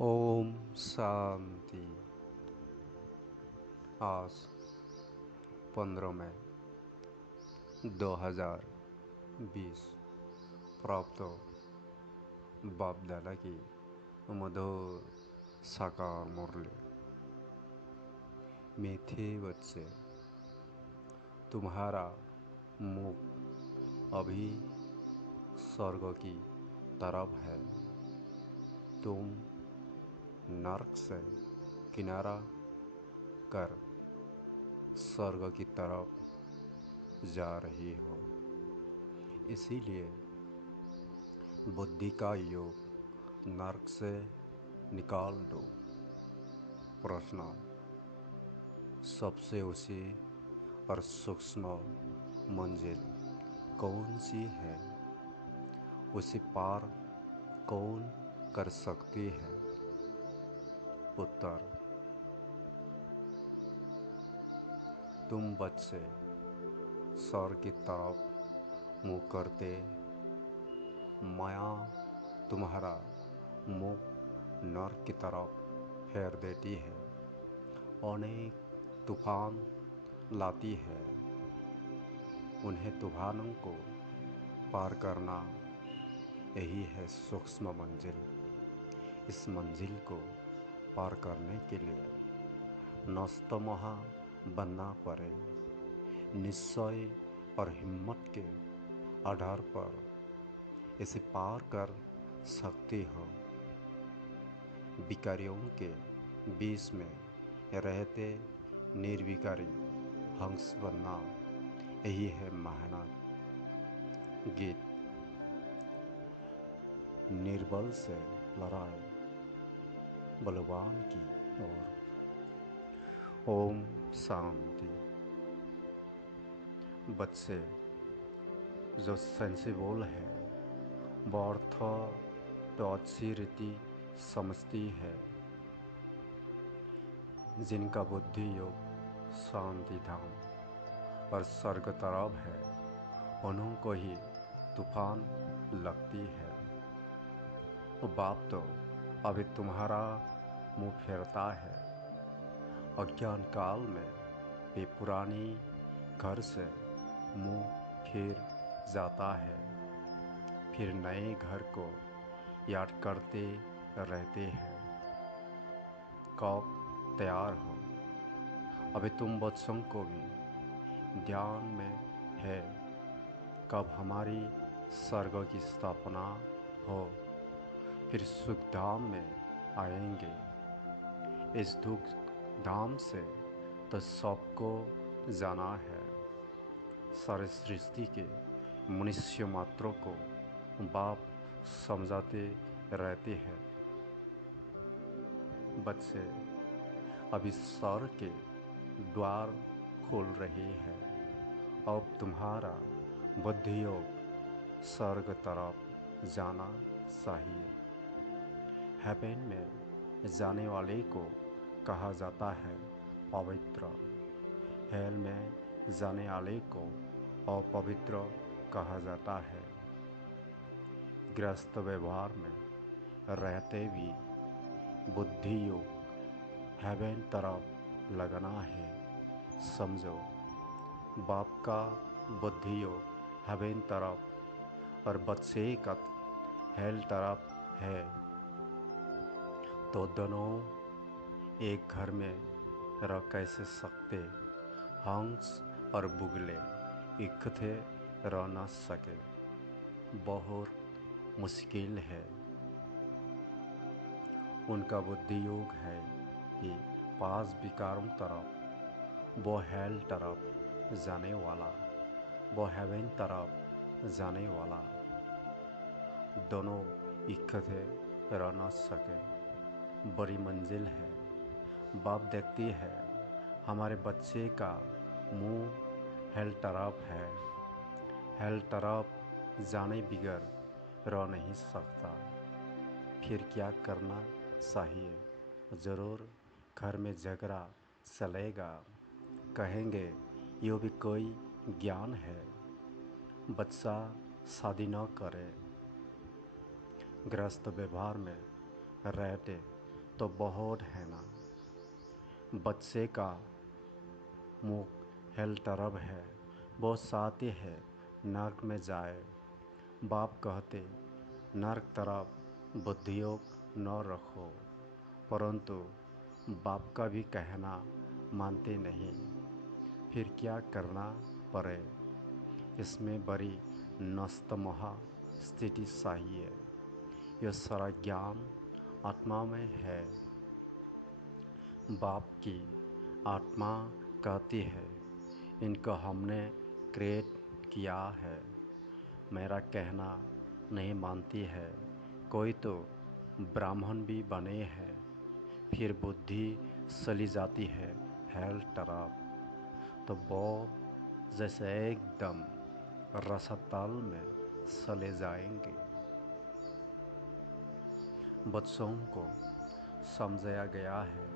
ओम शांति। आज 15 मई 2020 प्राप्त बाप दादा की मधुर साकार मुरली। मीठे बच्चे, तुम्हारा मुख अभी स्वर्ग की तरफ है। तुम नरक से किनारा कर स्वर्ग की तरफ जा रही हो। इसीलिए बुद्धि का योग नरक से निकाल दो। प्रश्न: सबसे ऊंची और सूक्ष्म मंजिल कौन सी है? उसे पार कौन कर सकती है? उत्तर: तुम बच्चे स्वर्ग की तरफ मुँह करते, माया तुम्हारा मुँह नरक की तरफ फेर देती है। अनेक तूफान लाती है। उन्हें तूफानों को पार करना, यही है सूक्ष्म मंजिल। इस मंजिल को पार करने के लिए नस्तमहा बनना पड़े। निश्चय और हिम्मत के आधार पर इसे पार कर सकती हो। विकारियों के बीच में रहते निर्विकारी हंस बनना, यही है मेहनत। गीत। निर्बल से लड़ाई बलवान की ओर। ओम शांति। बच्चे जो सेंसिबल है, वो अर्थ तो अच्छी रीति समझती है। जिनका बुद्धि योग शांति धाम और स्वर्ग तरफ है, उन्हों को ही तूफान लगती है। वो बाप तो अभी तुम्हारा मुंह फेरता है। अज्ञान काल में वे पुरानी घर से मुंह फिर जाता है, फिर नए घर को याद करते रहते हैं। कब तैयार हो? अभी तुम बच्चों को भी ध्यान में है कब हमारी स्वर्ग की स्थापना हो, फिर सुख धाम में आएंगे। इस दुख धाम से तो सबको जाना है। सारे सृष्टि के मनुष्य मात्रों को बाप समझाते रहते हैं। बच्चे अभी स्वर्ग के द्वार खोल रहे हैं। अब तुम्हारा बुद्धि योग स्वर्ग तरफ जाना चाहिए। हेवन में जाने वाले को कहा जाता है पवित्र। हेल में जाने वाले को अपवित्र कहा जाता है। गृहस्थ व्यवहार में रहते भी बुद्धि योग हेवन तरफ लगना है। समझो, बाप का बुद्धि योग हेवन तरफ और बच्चे का हेल तरफ है, तो दोनों एक घर में रह कैसे सकते? हंस और बुगले इकट्ठे रह न सके, बहुत मुश्किल है। उनका बुद्धि योग है कि पांच विकारों तरफ, वो हेल तरफ जाने वाला, वो हेवन तरफ जाने वाला, दोनों इकट्ठे रह न सके। बड़ी मंजिल है। बाप देखती है हमारे बच्चे का मुंह हेल तरफ है। हेल तरफ जाने बिगर रह नहीं सकता। फिर क्या करना चाहिए? ज़रूर घर में झगड़ा चलेगा। कहेंगे ये भी कोई ज्ञान है। बच्चा शादी न करे। गृहस्थ व्यवहार में रहते तो बहुत है ना। बच्चे का मुख हेल तरफ है, वो साथी है नर्क में जाए। बाप कहते नर्क तरफ बुद्धियोग न रखो, परंतु बाप का भी कहना मानते नहीं। फिर क्या करना पड़े, इसमें बड़ी नस्तमहा स्थिति चाहिए। यह सारा ज्ञान आत्मा में है। बाप की आत्मा कहती है इनको हमने क्रिएट किया है। मेरा कहना नहीं मानती है। कोई तो ब्राह्मण भी बने हैं, फिर बुद्धि चली जाती है हेल तरफ, तो वो जैसे एकदम रसातल में चले जाएंगे। बच्चों को समझाया गया है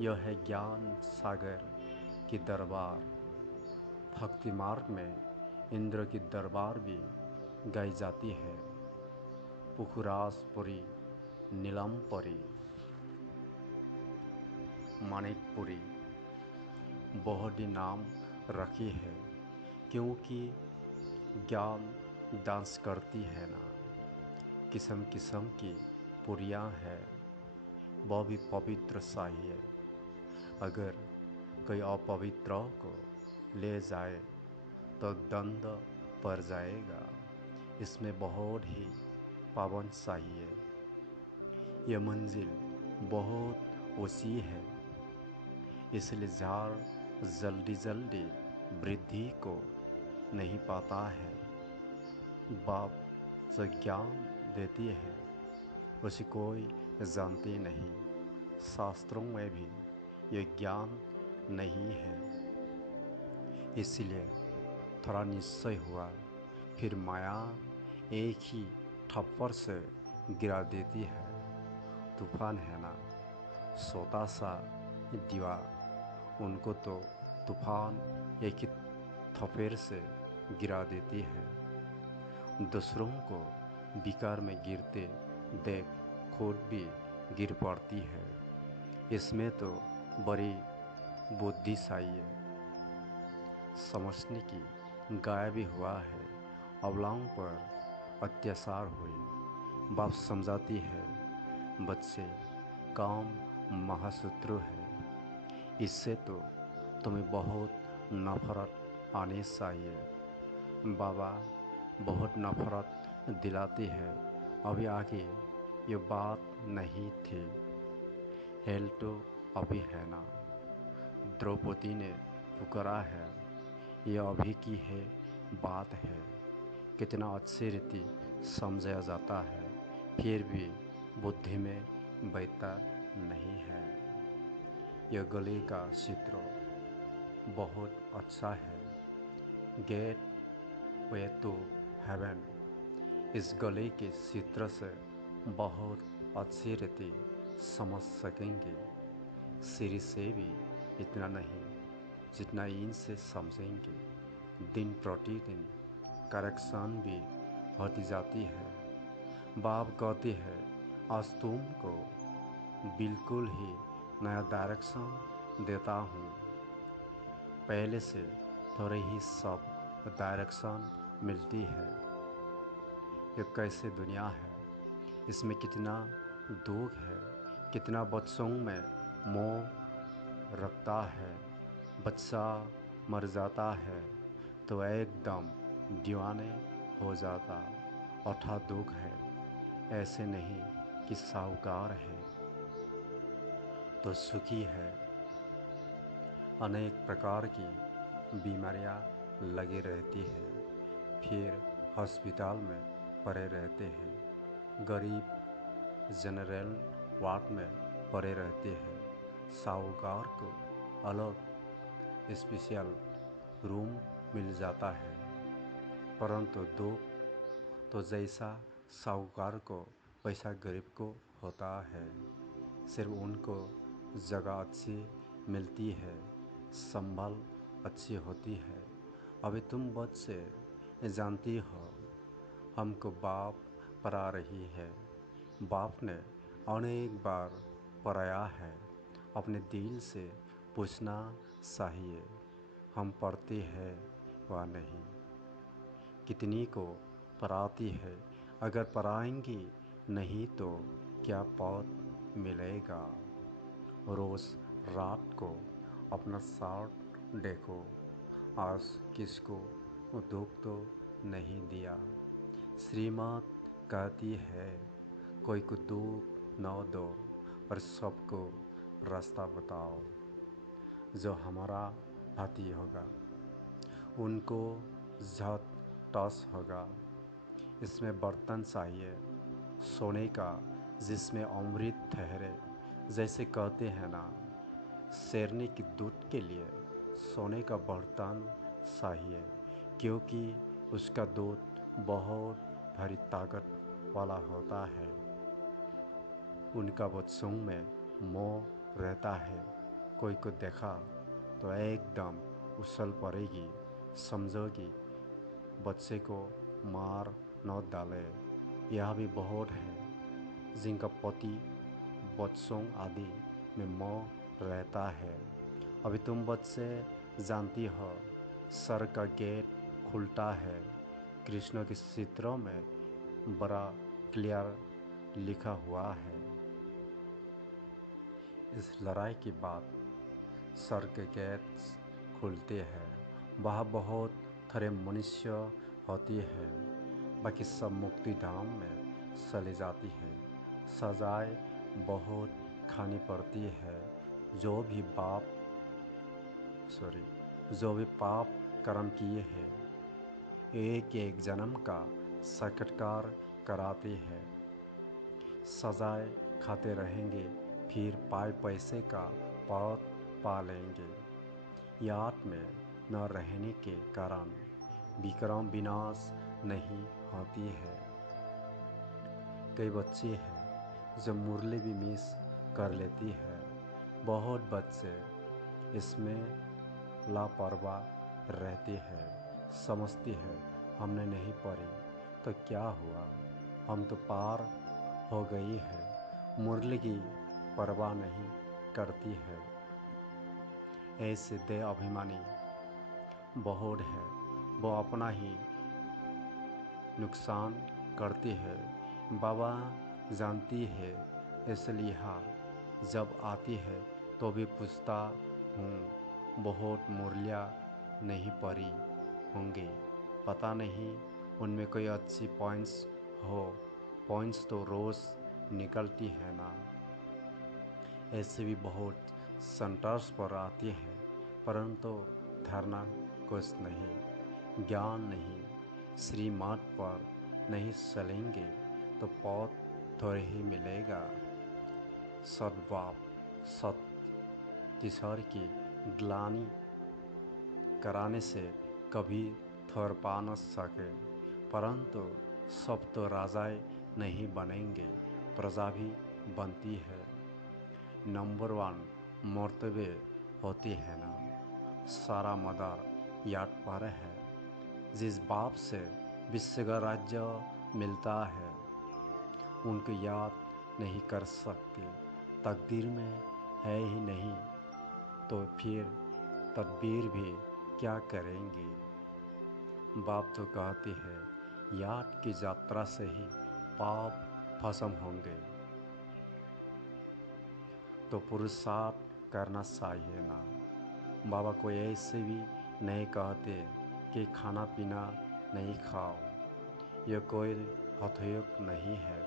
यह है ज्ञान सागर की दरबार। भक्ति मार्ग में इंद्र की दरबार भी गाई जाती है। पुखराजपुरी, नीलमपुरी, मानिकपुरी बहुत ही नाम रखी है, क्योंकि ज्ञान डांस करती है ना। किस्म किस्म की पुरियाँ हैं, वह भी पवित्र चाहिए। अगर कोई अपवित्र को ले जाए तो दंड पड़ जाएगा। इसमें बहुत ही पाबंद चाहिए। यह मंजिल बहुत ऊंची है, इसलिए झाड़ जल्दी जल्दी वृद्धि को नहीं पाता है। बाप जो ज्ञान देती है उसे कोई जानते नहीं। शास्त्रों में भी यह ज्ञान नहीं है। इसलिए थोड़ा निश्चय हुआ, फिर माया एक ही थप्पड़ से गिरा देती है। तूफान है ना, छोटा सा दीवा, उनको तो तूफान एक ही थप्पड़ से गिरा देती है। दूसरों को बिकार में गिरते देख खुद भी गिर पड़ती है। इसमें तो बड़ी बुद्धि चाहिए। समझने की गाय भी हुआ है, अबलाओं पर अत्याचार हुए। बाप समझाती है बच्चे काम महाशत्रु है, इससे तो तुम्हें बहुत नफरत आनी चाहिए। बाबा बहुत नफरत दिलाती है। अभी आगे ये बात नहीं थी, हेल तो अभी है ना। द्रौपदी ने पुकारा है, यह अभी की है बात है। कितना अच्छी रीति समझाया जाता है, फिर भी बुद्धि में बैठता नहीं है। यह गले का चित्र बहुत अच्छा है। गेट वे टू हेवन, इस गले के चित्र से बहुत अच्छी रीति समझ सकेंगे। सिर से भी इतना नहीं जितना इनसे समझेंगे। दिन प्रतिदिन करेक्शन भी होती जाती है। बाप कहती है आज तुमको बिल्कुल ही नया डायरेक्शन देता हूँ। पहले से थोड़े ही सब डायरेक्शन मिलती है। ये कैसे दुनिया है, इसमें कितना दुख है, कितना बच्चों में मोह रखता है। बच्चा मर जाता है तो एकदम दीवाने हो जाता, अथा दुख है। ऐसे नहीं कि साहूकार है तो सुखी है। अनेक प्रकार की बीमारियां लगी रहती है, फिर अस्पताल में पड़े रहते हैं। गरीब जनरल वार्ड में पड़े रहते हैं। साहूकार को अलग स्पेशल रूम मिल जाता है, परंतु दुख तो जैसा साहूकार को वैसा गरीब को होता है। सिर्फ उनको जगह अच्छी मिलती है, संभाल अच्छी होती है। अभी तुम बच्चे जानती हो हमको बाप पढ़ा रही है। बाप ने अनेक बार पराया है। अपने दिल से पूछना चाहिए, हम पढ़ते हैं व नहीं। कितनी को पराती है, अगर पराएंगी नहीं तो क्या पौध मिलेगा। रोज़ रात को अपना साथ देखो, आज किसको दुख तो नहीं दिया। श्रीमत कहती है, कोई को दुख न दो और सबको रास्ता बताओ। जो हमारा भाती होगा उनको झट टस होगा। इसमें बर्तन चाहिए सोने का जिसमें अमृत ठहरे। जैसे कहते हैं ना, शेरनी की दूध के लिए सोने का बर्तन चाहिए, क्योंकि उसका दूध बहुत भारी ताकत वाला होता है। उनका बच्चों में मोह रहता है। कोई को देखा तो एकदम उछल पड़ेगी, समझोगी बच्चे को मार न डाले। यह भी बहुत है जिनका पति बच्चों आदि में मोह रहता है। अभी तुम बच्चे जानती हो, सर का गेट खुलता है। कृष्ण के चित्रों में बड़ा क्लियर लिखा हुआ है। इस लड़ाई के बाद सर के गेट खुलते हैं। वहाँ बहुत थोड़े मनुष्य होती है, बाकी सब मुक्ति धाम में चली जाती है। सजाएं बहुत खानी पड़ती है। जो भी पाप कर्म किए हैं, एक एक जन्म का साक्षात्कार कराते हैं। सजाएं खाते रहेंगे, फिर पाए पैसे का पौध पा लेंगे। याद में न रहने के कारण विक्रम विनाश नहीं होती है। कई बच्चे हैं जो मुरली भी मिस कर लेती है। बहुत बच्चे इसमें लापरवाह रहते हैं, समझती है हमने नहीं पढ़ी तो क्या हुआ, हम तो पार हो गई है। मुरली की परवाह नहीं करती है। ऐसे दे अभिमानी बहुत है, वो अपना ही नुकसान करती है। बाबा जानती है, इसलिए जब आती है तो भी पूछता हूँ, बहुत मुरलियाँ नहीं पड़ी होंगी, पता नहीं उनमें कोई अच्छी पॉइंट्स तो रोज़ निकलती है ना। ऐसे भी बहुत सेंटर्स पर आती है, परंतु धारणा कुछ नहीं, ज्ञान नहीं। श्रीमत पर नहीं चलेंगे तो पौध थोड़े ही मिलेगा। सद्भाव सत्य तीसर की ग्लानि कराने से कभी थोड़ पा न सके, परंतु सब तो राजाएं नहीं बनेंगे, प्रजा भी बनती है। नंबर 1 मर्तबे होती है ना, सारा मदार याद पर है। जिस बाप से विश्व का राज्य मिलता है, उनको याद नहीं कर सकते। तकदीर में है ही नहीं तो फिर तदबीर भी क्या करेंगे। बाप तो कहते हैं याद की यात्रा से ही पाप भस्म होंगे, तो पुरुषार्थ करना चाहिए ना। बाबा कोई ऐसे भी नहीं कहते कि खाना पीना नहीं खाओ। यह कोई हठयोग नहीं है।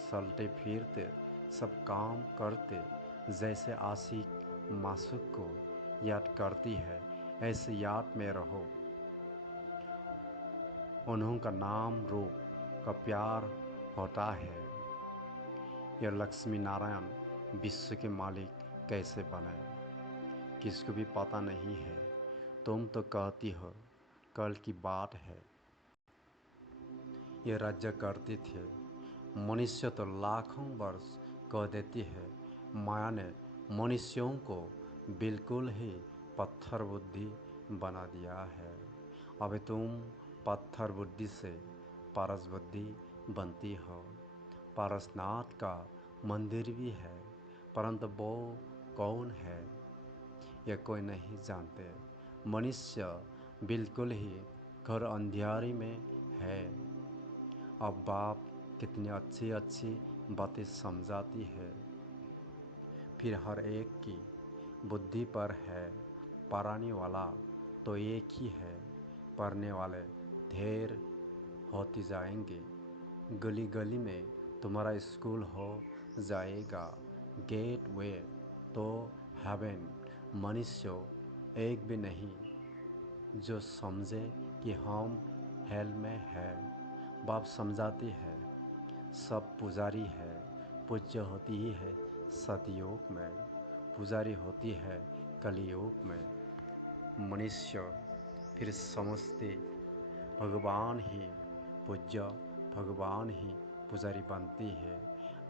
चलते फिरते सब काम करते, जैसे आशिक मासूक को याद करती है, ऐसे याद में रहो। उन्हों का नाम रूप का प्यार होता है। यह लक्ष्मी नारायण विश्व के मालिक कैसे बने, किसको भी पता नहीं है। तुम तो कहती हो कल की बात है। ये राज्य करते थे, मनुष्य तो लाखों वर्ष कह देती है। माया ने मनुष्यों को बिल्कुल ही पत्थर बुद्धि बना दिया है। अब तुम पत्थर बुद्धि से पारस बुद्धि बनती हो। पारसनाथ का मंदिर भी है, परंतु वो कौन है यह कोई नहीं जानते। मनुष्य बिल्कुल ही घर अंधियारी में है। अब बाप कितनी अच्छी अच्छी बातें समझाती है, फिर हर एक की बुद्धि पर है। पढ़ाने वाला तो एक ही है, पढ़ने वाले ढेर होते जाएंगे। गली गली में तुम्हारा स्कूल हो जाएगा। गेट वे तो हेवन। मनुष्य एक भी नहीं जो समझे कि हम हेल में है। बाप समझाती है, सब पुजारी है। पूज्य होती ही है सतयुग में, पुजारी होती है कलयुग में। मनुष्य फिर समझते भगवान ही पूज्य, भगवान ही पुजारी बनती है।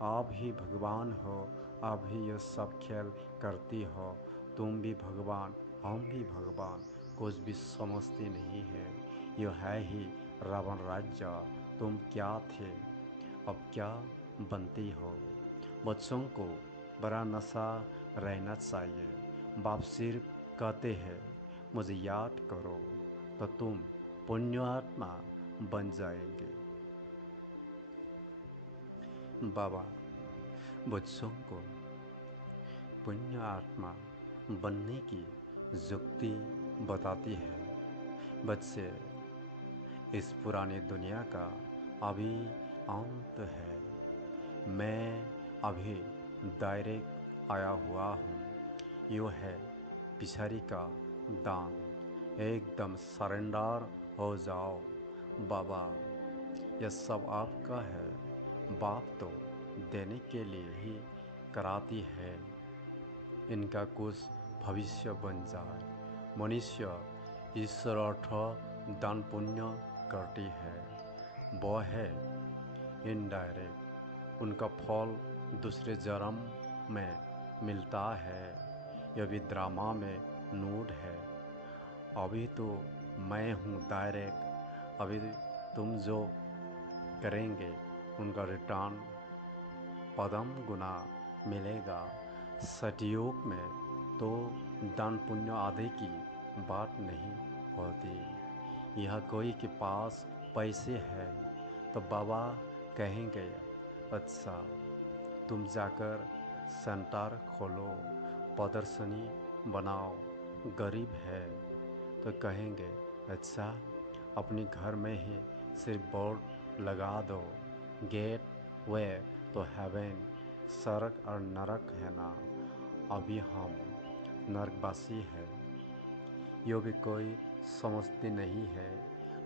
आप ही भगवान हो, आप ही ये सब खेल करती हो। तुम भी भगवान, हम भी भगवान, कुछ भी समझती नहीं है। यह है ही रावण राज्य। तुम क्या थे, अब क्या बनती हो। बच्चों को बड़ा नशा रहना चाहिए। बाप सिर्फ कहते हैं मुझे याद करो, तो तुम पुण्यात्मा बन जाएंगे। बाबा बच्चों को पुण्य आत्मा बनने की युक्ति बताती है। बच्चे, इस पुरानी दुनिया का अभी अंत है। मैं अभी डायरेक्ट आया हुआ हूँ। यो है पिछारी का दान। एकदम सरेंडर हो जाओ। बाबा यह सब आपका है। बाप तो देने के लिए ही कराती है, इनका कुछ भविष्य बन जाए। मनुष्य ईश्वर अर्थ दान पुण्य करती है, वो है इनडायरेक्ट। उनका फल दूसरे जन्म में मिलता है। यह भी ड्रामा में नूड है। अभी तो मैं हूँ डायरेक्ट। अभी तुम जो करेंगे उनका रिटर्न पदम गुना मिलेगा। सतयुग में तो दान पुण्य आदि की बात नहीं होती। यह कोई के पास पैसे है तो बाबा कहेंगे अच्छा तुम जाकर सेंटर खोलो, प्रदर्शनी बनाओ। गरीब है तो कहेंगे अच्छा अपने घर में ही सिर्फ बोर्ड लगा दो, गेट वे तो हेवन। स्वर्ग और नरक है ना, अभी हम नरकवासी है। यो भी कोई समझती नहीं है।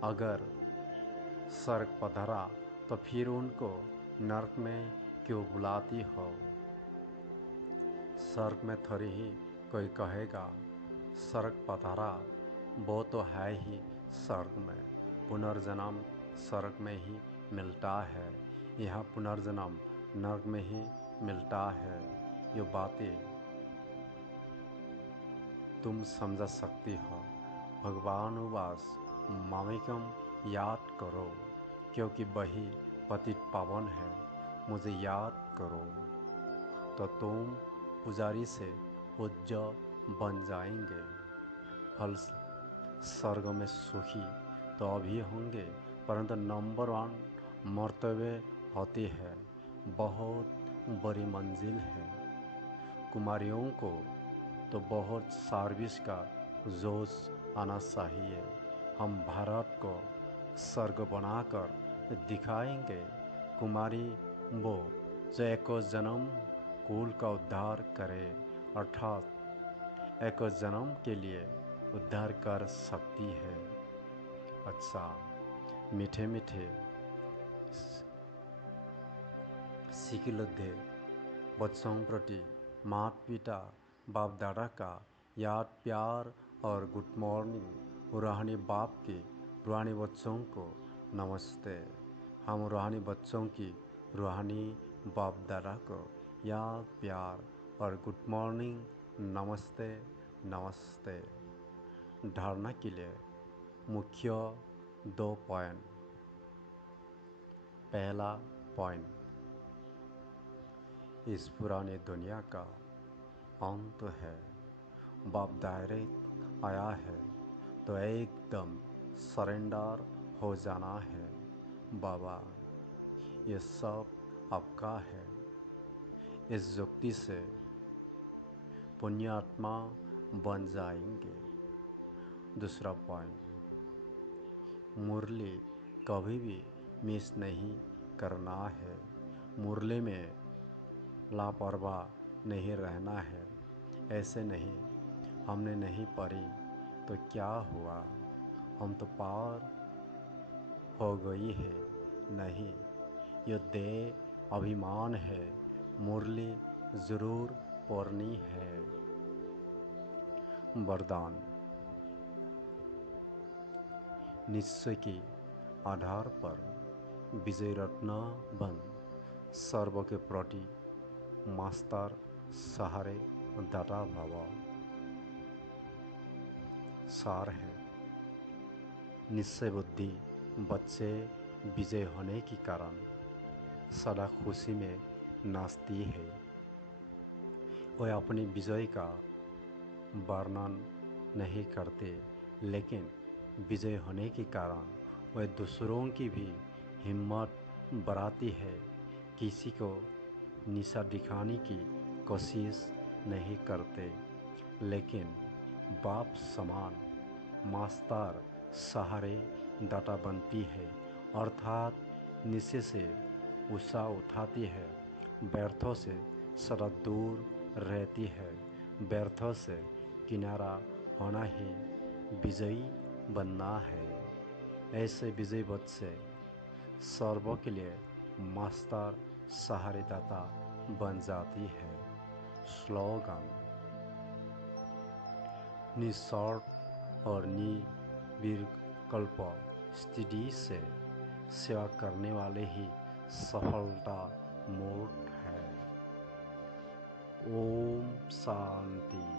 अगर स्वर्ग पधरा तो फिर उनको नरक में क्यों बुलाती हो। स्वर्ग में थोड़ी ही कोई कहेगा स्वर्ग पधरा, वो तो है ही स्वर्ग में। पुनर्जन्म स्वर्ग में ही मिलता है, यहाँ पुनर्जन्म नरक में ही मिलता है। ये बातें तुम समझ सकती हो। भगवानुवास मामिकम याद करो, क्योंकि वही पतित पावन है। मुझे याद करो तो तुम पुजारी से पूज्य बन जाएंगे। फल स्वर्ग में सुखी तो अभी होंगे, परंतु नंबर 1 मर्तबे होती है। बहुत बड़ी मंजिल है। कुमारियों को तो बहुत सर्विस का जोश आना चाहिए। हम भारत को स्वर्ग बनाकर दिखाएंगे। कुमारी वो जो एक जन्म कुल का उद्धार करे, अर्थात एक जन्म के लिए उद्धार कर सकती है। अच्छा मीठे मीठे सिकिलद्धे बच्चों प्रति माता पिता बाप दादा का याद प्यार और गुड मॉर्निंग। रूहानी बाप की रूहानी बच्चों को नमस्ते। हम रूहानी बच्चों की रूहानी बाप दादा को याद प्यार और गुड मॉर्निंग, नमस्ते नमस्ते। धारणा के लिए मुख्य 2 पॉइंट। पहला पॉइंट, इस पुरानी दुनिया का अंत है। बाप डायरेक्ट आया है तो एकदम सरेंडर हो जाना है। बाबा, ये सब आपका है। इस युक्ति से पुण्यात्मा बन जाएंगे। दूसरा पॉइंट, मुरली कभी भी मिस नहीं करना है। मुरली में लापरवाह नहीं रहना है। ऐसे नहीं, हमने नहीं पढ़ी तो क्या हुआ, हम तो पार हो गई है। नहीं, ये देह अभिमान है। मुरली जरूर पढ़नी है। वरदान, निश्चय के आधार पर विजय रत्न बन सर्व के प्रति मास्टर सहारे दाता भव। सार है, निश्चय बुद्धि बच्चे विजय होने के कारण सदा खुशी में नाचती है। वे अपनी विजय का वर्णन नहीं करते, लेकिन विजय होने के कारण वे दूसरों की भी हिम्मत बढ़ाती है। किसी को निशा दिखाने की कोशिश नहीं करते, लेकिन बाप समान मास्टर सहारे दाता बनती है, अर्थात निशे से उत्साह उठाती है। व्यर्थों से सदा दूर रहती है। व्यर्थों से किनारा होना ही विजयी बनना है। ऐसे विजयी बच्चे सर्वों के लिए मास्टर सहारे दाता बन जाती है। स्लोगन, निस्वार्थ और निर्विकल्प स्थिति से सेवा करने वाले ही सफलता मूर्त है। ओम शांति।